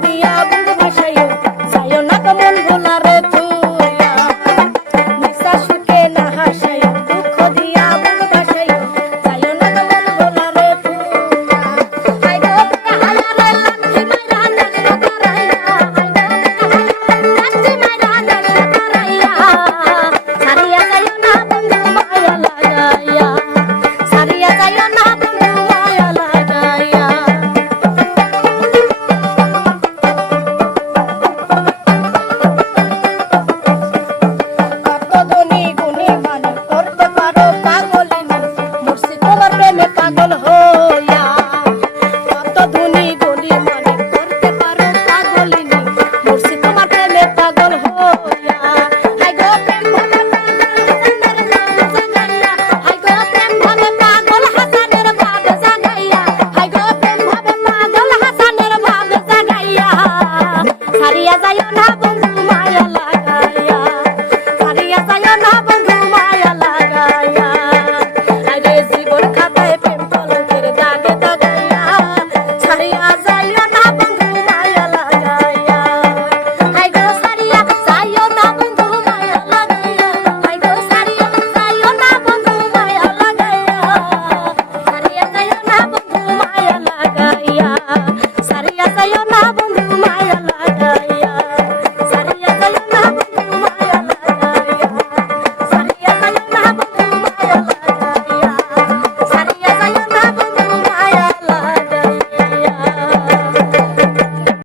me out. পাগল হইয়া